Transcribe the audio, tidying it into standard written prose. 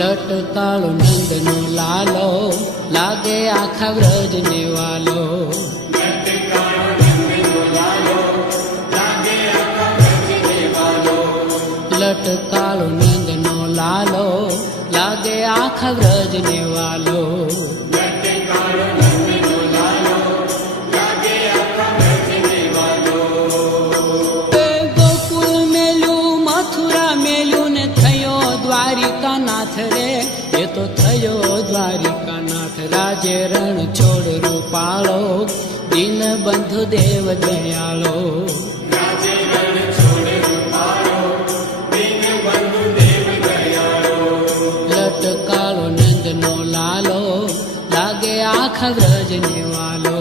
લટકાળો નંદનો લાલો લાગે આખા વ્રજને વાલો. લટકાળો નંદનો લાલો લાગે આખા વ્રજને વાલો. ગોકુળ મેલું મથુરા મેલું ને થયો દ્વારિકાનાથ રે, એ તો થયો દ્વારિકાનાથ. રાજે રણ છોડ રૂપાળો દીન બંધુ દેવ દયાળો. લટકાળો નંદનો લાલો લાગે આખા વ્રજને વાલો.